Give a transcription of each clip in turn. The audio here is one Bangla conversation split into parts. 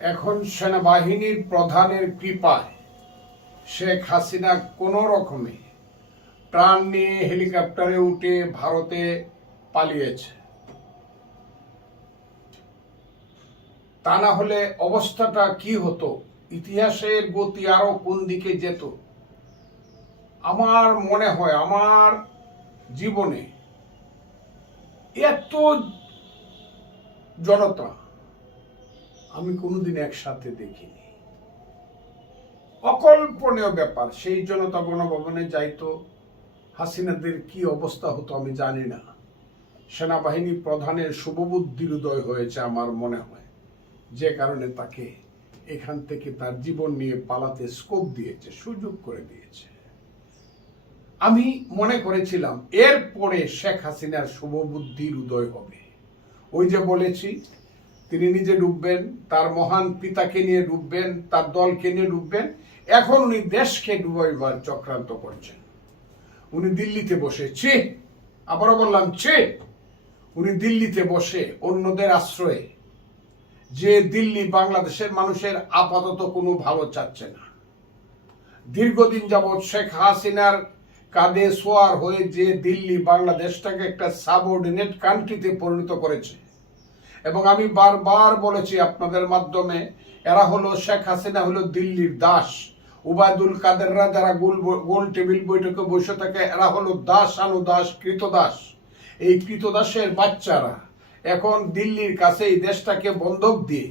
এখন সেনাবাহিনীর প্রধানের কৃপায় শেখ হাসিনা কোনো রকমে প্রাণ নিয়ে হেলিকপ্টারে উঠে ভারতে পালিয়েছে। তা না হলে অবস্থাটা কি হতো, ইতিহাসের গতি আরো কোন দিকে যেত। আমার মনে হয় আমার জীবনে এত জনতা আমি কোনোদিন একসাথে দেখিনি। অকল্পনীয় ব্যাপার। সেই জনতা গণভবনে যাইতো, হাসিনাদের কি অবস্থা হতো আমি জানি না। সেনাবাহিনী প্রধানের শুভবুদ্ধির উদয় হয়েছে আমার মনে হয়, যে কারণে তাকে এখান থেকে তার জীবন নিয়ে পালাতে স্কোপ দিয়েছে, সুযোগ করে দিয়েছে। আমি মনে করেছিলাম এরপরে শেখ হাসিনার শুভবুদ্ধির উদয় হবে। ওই যে বলেছি, তিনি নিজে ডুববেন, তার মহান পিতাকে নিয়ে ডুববেন, তার দলকে নিয়ে ডুববেন। এখন উনি দেশকে ডুবাইবার চক্রান্ত করছেন। উনি দিল্লিতে বসে আবারও বললাম উনি দিল্লিতে বসে অন্যদের আশ্রয়ে, যে দিল্লি বাংলাদেশের মানুষের আপাতত কোনো ভালো চাচ্ছে না। দীর্ঘদিন যাবৎ শেখ হাসিনার কাঁধে সোয়ার হয়ে যে দিল্লি বাংলাদেশটাকে একটা সাবঅর্ডিনেট কান্ট্রিতে পরিণত করেছে। এবং আমি বারবার বলেছি আপনাদের মাধ্যমে, এরা হলো শেখ হাসিনা হলো দিল্লির দাস। উবায়দুল কাদেররা যারা গোল টেবিল বৈঠকে বসে থাকে, এরা হলো দাস আনুদাস কৃতদাস। এই কৃতদাসের বাচ্চারা এখন দিল্লির কাছে এই দেশটাকে বন্ধক দিয়ে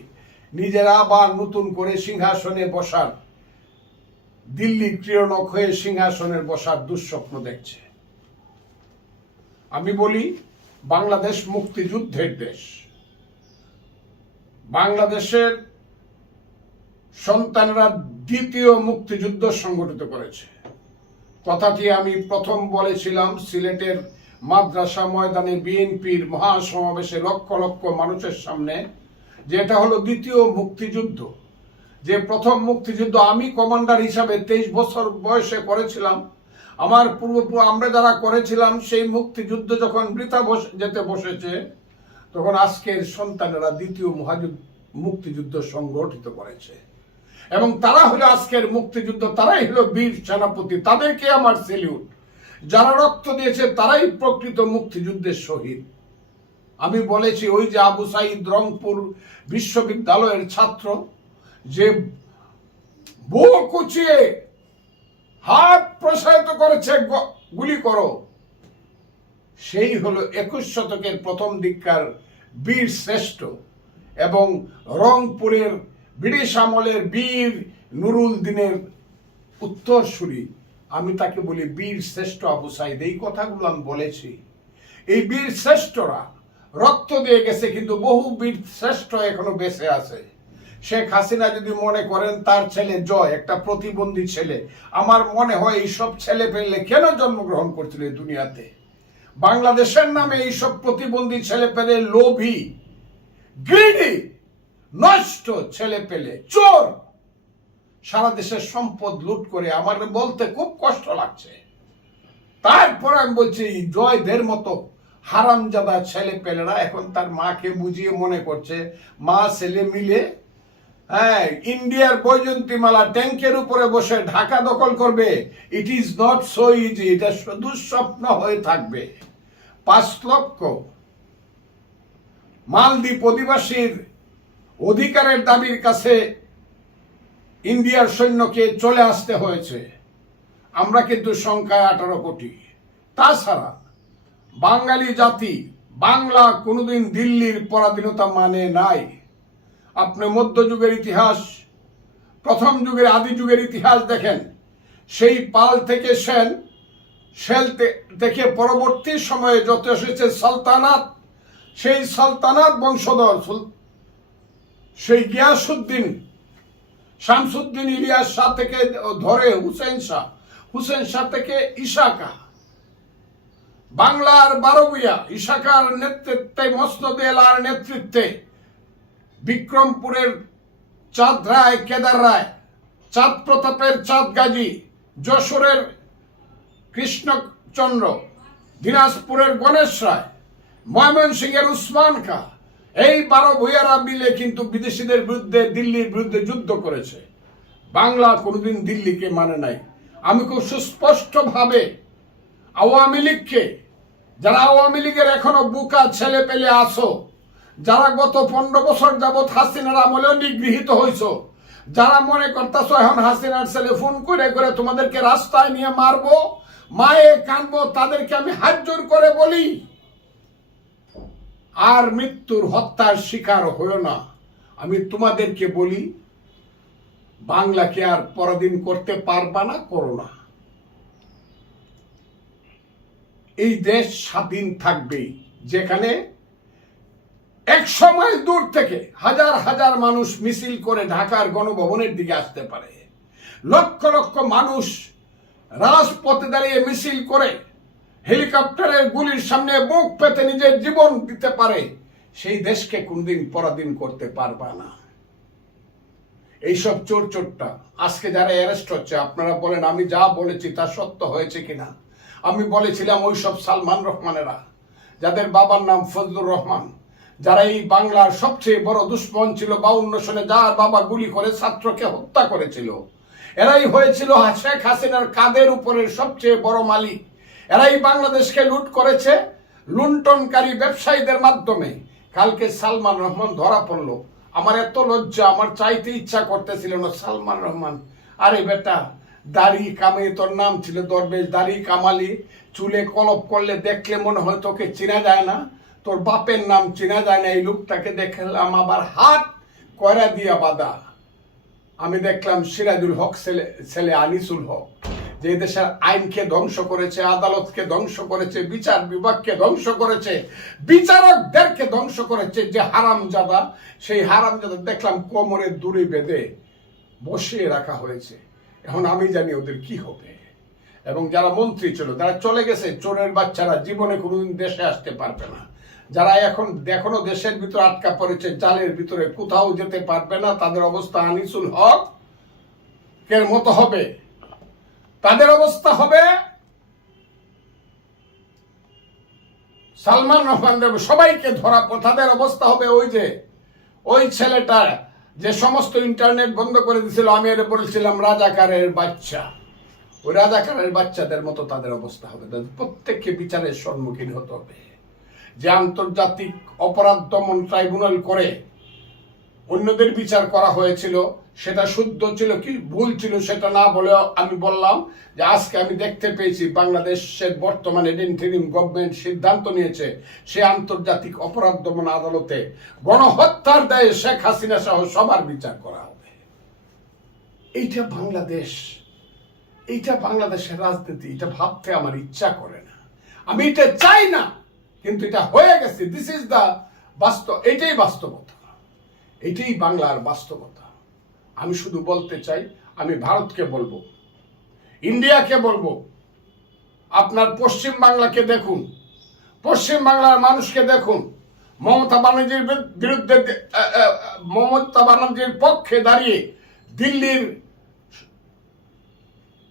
নিজেরা আবার নতুন করে সিংহাসনে বসার, দিল্লির ক্রীড়নক হয়ে সিংহাসনের বসার দুঃস্বপ্ন দেখছে। আমি বলি, বাংলাদেশ মুক্তিযুদ্ধের দেশ। বাংলাদেশের সন্তানরা দ্বিতীয় মুক্তিযুদ্ধ সংগঠিত করেছে। কথাটি আমি প্রথম বলেছিলাম সিলেটের মাদ্রাসা ময়দানে বিএনপির মহাসমাবেশে লক্ষ লক্ষ মানুষের সামনে, যে এটা হলো দ্বিতীয় মুক্তিযুদ্ধ। যে প্রথম মুক্তিযুদ্ধ আমি কমান্ডার হিসাবে 23 বছর বয়সে করেছিলাম, আমার পূর্বপুরুষ আমরা যারা করেছিলাম, সেই মুক্তিযুদ্ধ যখন বৃথা যেতে বসেছে, তখন আজকের সন্তানেরা দ্বিতীয় মুক্তিযুদ্ধ সংগঠিত করেছে। এবং তারা হলো আজকের মুক্তিযুদ্ধ, তারাই হলো বীর সেনাপতি, তাদেরকে আমার সেলিউট। যারা রক্ত দিয়েছে তারাই প্রকৃত মুক্তিযুদ্ধের শহীদ। আমি বলেছি, ওই যে আবু সাইদ রংপুর বিশ্ববিদ্যালয়ের ছাত্র, যে বুক কুচিয়ে হাত প্রসারিত করেছে গুলি করো, সেই হলো 21 শতকের প্রথম দিককার বীর শ্রেষ্ঠ। এবং রংপুরের ব্রিটিশ আমলের বীর নুরুল দিনের উত্তরসূরি, আমি তাকে বলি বীর শ্রেষ্ঠ আবু সাইদ। এই কথাগুলো আমি বলেছি। এই বীর শ্রেষ্ঠরা রক্ত দিয়ে গেছে, কিন্তু বহু বীর শ্রেষ্ঠ এখনো বেঁচে আছে। শেখ হাসিনা যদি মনে করেন তার ছেলে জয় একটা প্রতিবন্ধী ছেলে, আমার মনে হয় এইসব ছেলে পেলে কেন জন্মগ্রহণ করছিল এই দুনিয়াতে? বাংলাদেশের নামে এইসব প্রতিবন্ধী ছেলে পেলে লোভী, গ্রিডি, নষ্ট ছেলে পেলে, চোর, সারা দেশের সম্পদ লুট করে। আমার বলতে খুব কষ্ট লাগছে। তারপর আমি বলছি, জয়দের মতো হারামজাদা ছেলে পেলেরা এখন তার মাকে বুঝিয়ে মনে করছে মা ছেলে মিলে ইন্ডিয়ার বৈজয়ন্তীমালা ট্যাঙ্কের উপরে বসে ঢাকা দখল করবে। It is not so easy. এটা দুঃস্বপ্ন হয়ে থাকবে। 5 লক্ষ মালদ্বীপ অধিবাসীর অধিকারের দাবির কাছে ইন্ডিয়ার সৈন্যকে চলে আসতে হয়েছে। আমরা কিন্তু সংখ্যায় 18 কোটি। তাছাড়া বাঙালি জাতি, বাংলা কোনোদিন দিল্লির পরাধীনতা মানে নাই। আপনি মধ্যযুগের ইতিহাস, প্রথম যুগের আদি যুগের ইতিহাস দেখেন, সেই পাল থেকে সেল থেকে পরবর্তী সময়ে যত এসেছে সালতানাত, সেই সালতানাত বংশধর সেই গিয়াসউদ্দিন, শামসুদ্দিন ইলিয়াস শাহ থেকে ধরে হুসেন শাহ থেকে ইশাকা, বাংলার 12 ভূঁইয়া, ইশাকার নেতৃত্বে, মসনদ এলার নেতৃত্বে বিক্রমপুরের চাঁদ রায়, কেদার রায়, চাঁদ প্রতাপের চাঁদ গাজী, যশোরের কৃষ্ণচন্দ্র, দিনাজপুরের গণেশ রায়, ময়মনসিংহের উসমান খাঁ, এই 12 ভূঁইয়ারা মিলে কিন্তু বিদেশিদের বিরুদ্ধে, দিল্লির বিরুদ্ধে যুদ্ধ করেছে। বাংলা কোনোদিন দিল্লিকে মানে নাই। আমি খুব সুস্পষ্টভাবে আওয়ামী লীগকে, যারা আওয়ামী লীগের এখনো বুকা ছেলে পেলে আসো, যারা গত 15 বছর যাবৎ হাসিনার আমলেও নিগৃহীত হইছ, যারা মনে করতেছ এখন হাসিনার ছেলে ফোন করে করে তোমাদেরকে রাস্তায় নিয়ে মারবো, মায়ে কানবো, তাদেরকে আমি হাত জোর করে বলি, আর মৃত্যুর হত্যার শিকার হইও না। আমি তোমাদেরকে বলি, বাংলাকে আর পরাধীন করতে পারবা না, করো না। এই দেশ স্বাধীন থাকবেই, যেখানে 100 মাইল দূর থেকে হাজার হাজার মানুষ মিছিল করে ঢাকার গণভবনের দিকে আসতে পারে, লক্ষ লক্ষ মানুষ রাজপথে দাঁড়িয়ে মিছিল করে হেলিকপ্টারের গুলির সামনে বুক পেতে নিজের জীবন দিতে পারে। সেই দেশকে কোনদিন পরাধীন করতে পারবা না। এইসব চোরটা আজকে যারা অ্যারেস্ট হচ্ছে, আপনারা বলেন আমি যা বলেছি তা সত্য হয়েছে কিনা? আমি বলেছিলাম ওইসব সালমান রহমানেরা, যাদের বাবার নাম ফজলুর রহমান, যারা এই বাংলার সবচেয়ে বড় দুশ্মন ছিল 52 সনে, যার বাবা গুলি করে ছাত্রকে হত্যা করেছিল, এরাই হয়েছিল শেখ হাসিনার কাঁধের উপরের সবচেয়ে বড় মালিক। এরাই বাংলাদেশকে লুট করেছে লুণ্ঠনকারী ব্যবসায়ীদের মাধ্যমে। কালকে সালমান রহমান ধরা পড়লো। আমার এত লজ্জা, আমার চাইতে ইচ্ছা করতেছিল না। সালমান রহমান, আরে বেটা, দাড়ি কামে তোর নাম ছিল দরবেশ, দাড়ি কামালি, চুলে কলপ করলে দেখলে মনে হয় তোকে চেনা যায় না, তোর বাপের নাম চেনা যায় না। এই লোকটাকে দেখলাম আবার হাত কয়রা দিয়া বাঁধা। আমি দেখলাম সিরাজুল হক ছেলে আনিসুল হক, যে দেশের আইনকে ধ্বংস করেছে, আদালতকে ধ্বংস করেছে, বিচার বিভাগকে ধ্বংস করেছে, বিচারকদেরকে ধ্বংস করেছে, যে হারামজাদা, সেই হারামজাদা দেখলাম কোমরে দড়ি বেঁধে বসিয়ে রাখা হয়েছে। এখন আমি জানি ওদের কি হবে। এবং যারা মন্ত্রী ছিল, যারা চলে গেছে, চোরের বাচ্চারা জীবনে কোনোদিন দেশে আসতে পারবে না। যারা এখনো দেশের ভিতরে আটকা পড়েছে, জালের ভিতরে কোথাও যেতে পারবে না, তাদের অবস্থা আনিসুল হক এর মতো হবে। তাদের অবস্থা হবে সালমান রহমান, সবাইকে ধরা, তাদের অবস্থা হবে ওই ছেলেটা যে সমস্ত ইন্টারনেট বন্ধ করে দিয়েছিল, আমি এর বলেছিলাম রাজাকারের বাচ্চা, ওই রাজাকারের বাচ্চাদের মতো তাদের অবস্থা হবে। প্রত্যেককে বিচারের সম্মুখীন হতে হবে। যে আন্তর্জাতিক অপরাধ দমন ট্রাইব্যুনাল করে অন্যদের বিচার করা হয়েছিল, সেটা শুদ্ধ ছিল কি ভুল ছিল সেটা না বলে আমি বললাম যে আজকে আমি দেখতে পেয়েছি বাংলাদেশের বর্তমানে ইন্টারিম গভর্নমেন্ট সিদ্ধান্ত নিয়েছে, সে আন্তর্জাতিক অপরাধ দমন আদালতে গণহত্যার দায়ে শেখ হাসিনা সহ সবার বিচার করা হবে। এইটা বাংলাদেশ, এইটা বাংলাদেশের রাজনীতি। এটা ভাবতে আমার ইচ্ছা করে না, আমি এটা চাই না, কিন্তু এটা হয়ে গেছে। দিস ইজ দা বাস্তব, এটাই বাস্তবতা, এটাই বাংলার বাস্তবতা। আমি শুধু বলতে চাই, আমি ভারতকে বলবো, ইন্ডিয়াকে বলবো, আপনার পশ্চিম বাংলাকে দেখুন, পশ্চিম বাংলার মানুষকে দেখুন। মমতা ব্যানার্জির বিরুদ্ধে, মমতা ব্যানার্জির পক্ষে দাঁড়িয়ে দিল্লির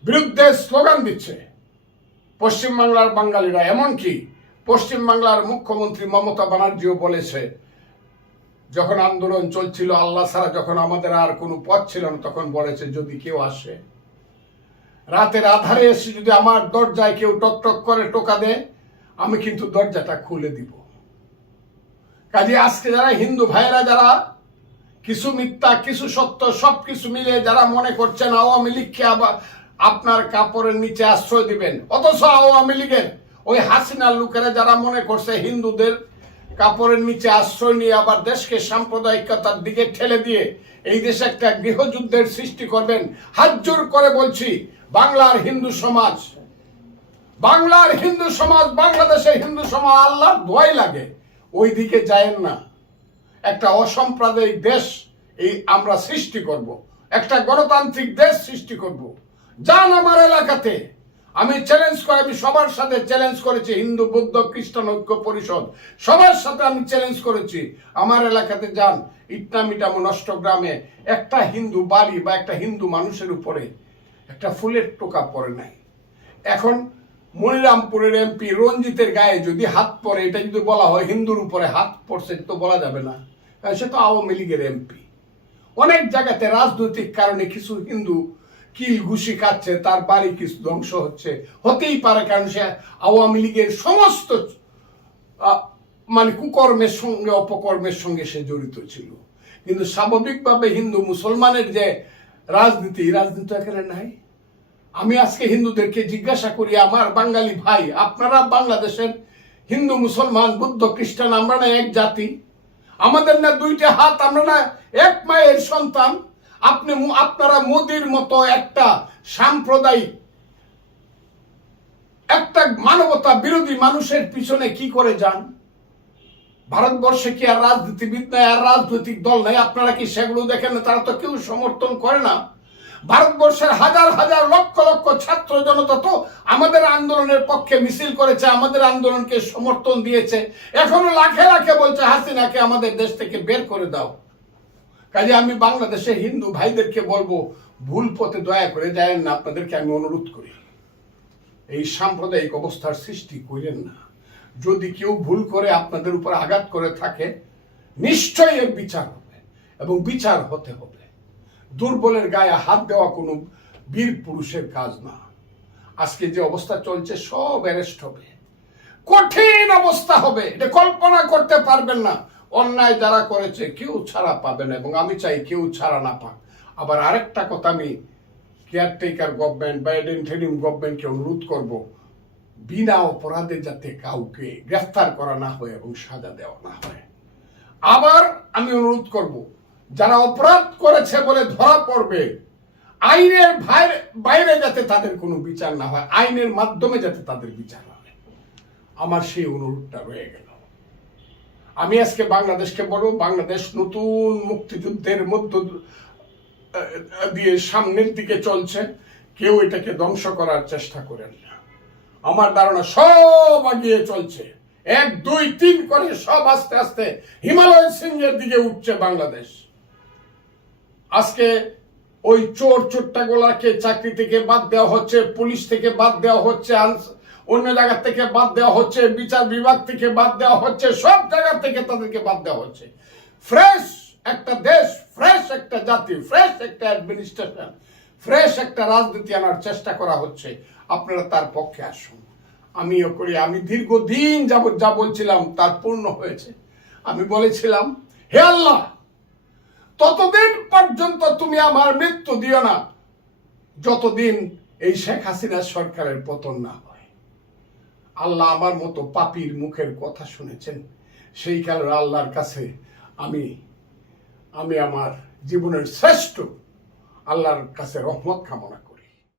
বিরুদ্ধে স্লোগান দিচ্ছে পশ্চিম বাংলার বাঙালিরা। এমনকি পশ্চিম বাংলার মুখ্যমন্ত্রী মমতা ব্যানার্জিও বলেছে, যখন আন্দোলন চলছিল, আল্লাহ ছাড়া যখন আমাদের আর কোনো পথ ছিল না, তখন বলেছে যদি কেউ আসে রাতের আধারে এসে যদি আমার দরজায় কেউ টক টক করে টোকা দেয়, আমি কিন্তু দরজাটা খুলে দিব। কাজে আজকে যারা হিন্দু ভাইয়েরা, যারা কিছু মিথ্যা কিছু সত্য সবকিছু মিলে যারা মনে করছেন আওয়ামী লীগকে আবার আপনার কাপড়ের নিচে আশ্রয় দিবেন, অথচ আওয়ামী লীগের ওই হাসিনার লোকেরা যারা মনে করছে হিন্দুদের কাপড়ের নিচে আশ্রয় নিয়ে আবার দেশকে সাম্প্রদায়িকতার দিকে ঠেলে দিয়ে এই দেশে একটা গৃহযুদ্ধের সৃষ্টি করবেন, হাত জোর করে বলছি, বাংলার হিন্দু সমাজ, বাংলাদেশের হিন্দু সমাজ, আল্লাহর দোয়াই লাগে ওই দিকে যায়েন না। একটা অসাম্প্রদায়িক দেশ আমরা সৃষ্টি করব, একটা গণতান্ত্রিক দেশ সৃষ্টি করব। যান আমার এলাকাতে, আমি চ্যালেঞ্জ করে, আমি সবার সাথে চ্যালেঞ্জ করেছি, হিন্দু বৌদ্ধ খ্রিস্টান ঐক্য পরিষদ সবার সাথে আমি চ্যালেঞ্জ করেছি, আমার এলাকাতে যান, ইটনামিটামো নষ্ট গ্রামে একটা হিন্দু বাড়ি বা একটা হিন্দু মানুষের উপরে একটা ফুলের টোকা পড়ে নাই। এখন মনিরামপুরের এমপি রঞ্জিতের গায়ে যদি হাত পড়ে, এটা যদি বলা হয় হিন্দুর উপরে হাত পড়ছে, তো বলা যাবে না, কারণ সে তো আওয়ামী লীগের এমপি। অনেক জায়গাতে রাজনৈতিক কারণে কিছু হিন্দু কিল ঘুষি খাচ্ছে, তার বাড়ি কিছু ধ্বংস হচ্ছে, হতেই পারে, কারণ সে আওয়ামী লীগের সমস্ত মানে কুকর্মের সঙ্গে অপকর্মের সঙ্গে সে জড়িত ছিল। কিন্তু স্বাভাবিকভাবে হিন্দু মুসলমানের যে রাজনীতি এখানে নাই। আমি আজকে হিন্দুদেরকে জিজ্ঞাসা করি, আমার বাঙালি ভাই, আপনারা বাংলাদেশের হিন্দু মুসলমান বৌদ্ধ খ্রিস্টান, আমরা না এক জাতি? আমাদের না দুইটা হাত? আমরা না এক মায়ের সন্তান? আপনারা মোদির মতো একটা সাম্প্রদায়িক, একটা মানবতা বিরোধী মানুষের পিছনে কি করে যান? ভারতবর্ষে কি আর রাজনীতিবিদ নাই, আর রাজনৈতিক দল নাই? আপনারা কি সেগুলো দেখেন না? তারা তো কেউ সমর্থন করে না। ভারতবর্ষের হাজার হাজার লক্ষ লক্ষ ছাত্র জনতা তো আমাদের আন্দোলনের পক্ষে মিছিল করেছে, আমাদের আন্দোলনকে সমর্থন দিয়েছে। এখনো লাখে লাখে বলছে হাসিনাকে আমাদের দেশ থেকে বের করে দাও। কাজে আমি বাংলাদেশের হিন্দু ভাইদেরকে বলবো, ভুল পথে দয়া করে যায় না, আপনাদেরকে আমি অনুরোধ করি, এই সাম্প্রদায়িক অবস্থার সৃষ্টি করেন না। যদি কেউ ভুল করে আপনাদের উপর আঘাত করে থাকে, নিশ্চয়ই এর বিচার হবে এবং বিচার হতে হবে। দুর্বলের গায়ে হাত দেওয়া কোনো বীর পুরুষের কাজ না। আজকে যে অবস্থা চলছে, সব অ্যারেস্ট হবে, কঠিন অবস্থা হবে, এটা কল্পনা করতে পারবেন না। অন্যায় যারা করেছে কেউ ছাড়া পাবে না, এবং আমি চাই কেউ ছাড়া না পাক। আবার আরেকটা কথা, আমি কেয়ারটেকার গভর্নমেন্ট বা ইন্টারিম গভর্নমেন্টকে অনুরোধ করব, বিনা অপরাধে যাতে কাউকে গ্রেফতার করা না হয় এবং সাজা দেওয়া না হয়। আবার আমি অনুরোধ করব, যারা অপরাধ করেছে বলে ধরা পড়বে, আইনের বাইরে যাতে তাদের কোনো বিচার না হয়, আইনের মাধ্যমে যাতে তাদের বিচার হয়। আমার সেই অনুরোধটা রয়ে গেল। আমি আজকে বাংলাদেশকে বলবো, বাংলাদেশ নতুন মুক্তিযুদ্ধের মধ্য দিয়ে সামনের দিকে চলছে, কেউ এটাকে ধ্বংস করার চেষ্টা করেন না। আমার ধারণা সব আগিয়ে চলছে, 1 2 3 করে সব আস্তে আস্তে হিমালয় শৃঙ্গের দিকে উঠছে বাংলাদেশ। আজকে ওই চোর চোট্টাগুলাকে চাকরি থেকে বাদ দেওয়া হচ্ছে, পুলিশ থেকে বাদ দেওয়া হচ্ছে, অন্য জায়গা থেকে বাদ দেওয়া হচ্ছে, বিচার বিভাগ থেকে বাদ দেওয়া হচ্ছে, সব জায়গা থেকে তাদেরকে বাদ দেওয়া হচ্ছে। ফ্রেশ একটা দেশ, ফ্রেশ একটা জাতি, ফ্রেশ একটা অ্যাডমিনিস্ট্রেশন, ফ্রেশ একটা রাজনীতি আনার চেষ্টা করা হচ্ছে। আপনারা তার পক্ষে আসুন। আমিও করি। আমি দীর্ঘদিন যাবৎ যা বলছিলাম তার পূর্ণ হয়েছে। আমি বলেছিলাম, হে আল্লাহ, ততদিন পর্যন্ত তুমি আমার মৃত্যু দিও না যতদিন এই শেখ হাসিনা সরকারের পতন না হয়। আল্লাহ আমার মতো পাপীর মুখের কথা শুনেছেন, সেই কারণে আল্লাহর কাছে আমি আমার জীবনের শ্রেষ্ঠ আল্লাহর কাছে রহমত কামনা করি।